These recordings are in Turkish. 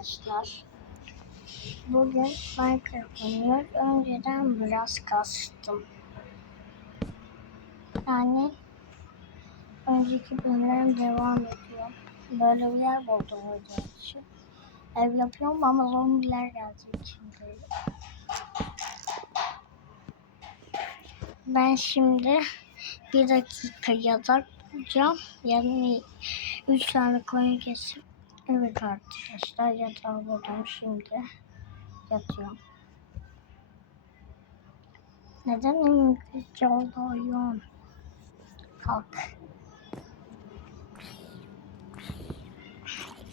arkadaşlar. Bugün Minecraft oynuyor. Önceden biraz kastım. Yani önceki bölümlerim devam ediyor. Böyle bir yer buldum video için. Ev yapıyorum ama zombiler gelecek şimdi. Ben şimdi bir dakika yatacağım. Yani üç tane koyun kesip Evet arkadaşlar yatağı buldum şimdi. Yatıyorum. Neden İngilizce oldu oyun? Kalk.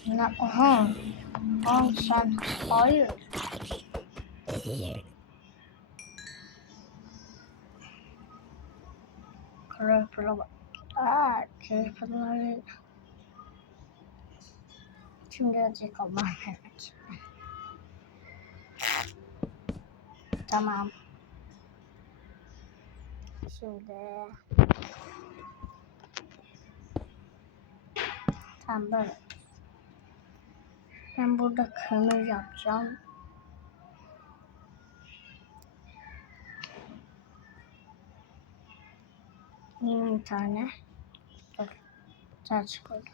Ne? Aha. Al sen. Hayır. Creeper'a bak. Aa, Creeper'ları Şimdi azıcık olmam gerek. Tamam. Şimdi Tamam böyle. Ben burada kömür yapacağım. Yirmi tane. Dur. Sadece koydum.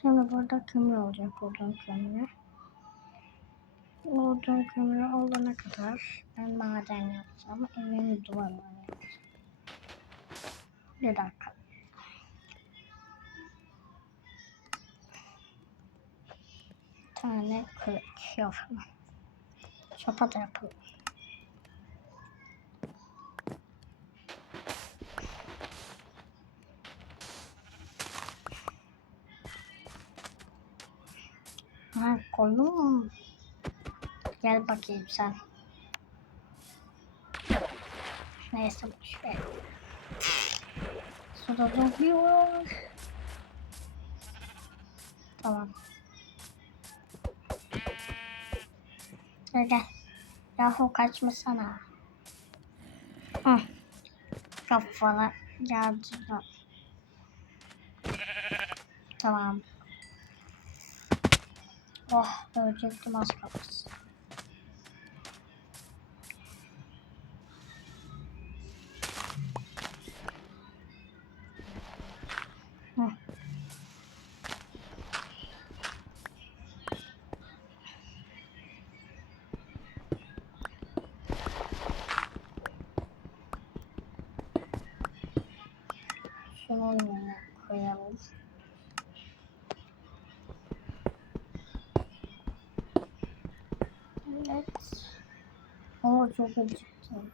Şimdi burada kömür olacak odun kömürü. Odun kömürü olana kadar ben maden yapacağım. Evimin duvarlarını yapacağım. Bir dakika. Bir tane kılıç yapalım. Sopa da yapalım. Ha koydum. Gel bakayım sen. Neyse boş. Suda dokuyor. Tamam. Gel gel. Yahu kaçmasana. Hı. Kafana geldi. Tamam. Oh ölecektim az kalmıştı. Hı. Şunun Evet. Ama çok acıktım.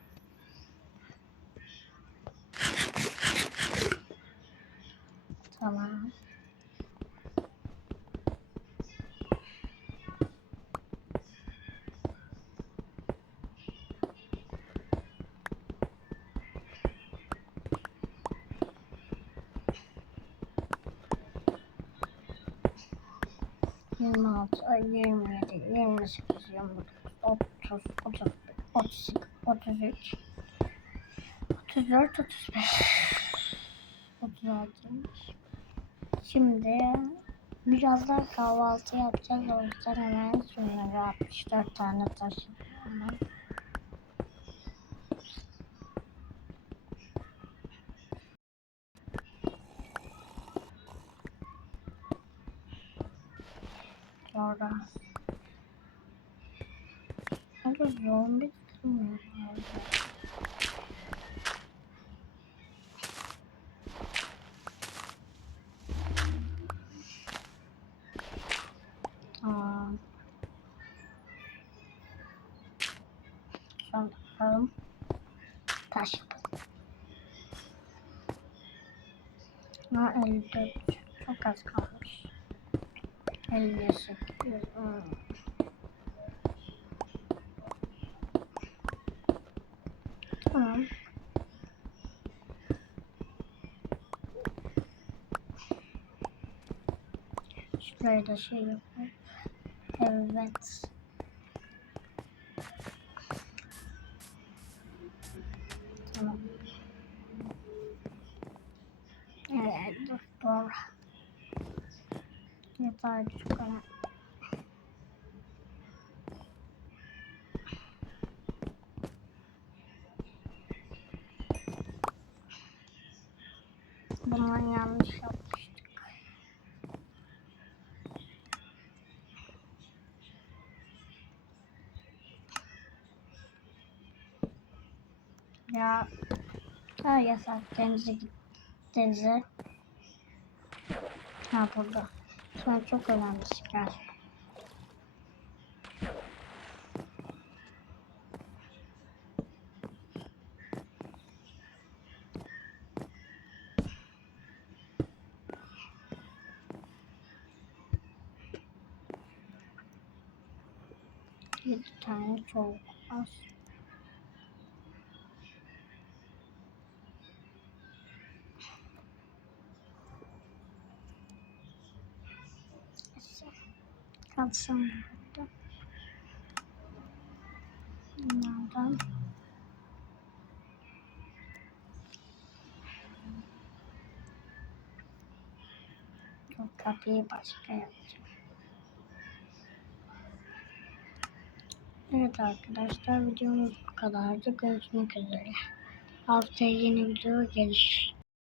Tamam. Yirmi altı, yirmi yedi, yirmi sekiz, yirmi otuz, otuz bir, otuz iki, otuz üç, otuz dört, otuz beş, otuz altı. Şimdi biraz daha kahvaltı yapacağız. O yüzden hemen şunları 64 tane taşıdım. Hemen. Sonra duruyor. Biz durmuyoruz yani. Şunu alalım. Taş yapalım. Ha 54. Çok az kalmış. 58. 110. var. Şuraya da şey yapalım. Evet. Tamam. Evet, dur, doğru. Yeter, şu. zaman yanlış yapmıştık. Ya ha yasak denize git denize yapıldı. Sonra çok önemli şeyler. 7 tane çok az. Kalsam burada. Bunlardan. Kapıyı başka yapacağım. Evet arkadaşlar videomuz bu kadardı. Görüşmek üzere. Haftaya yeni video gelir.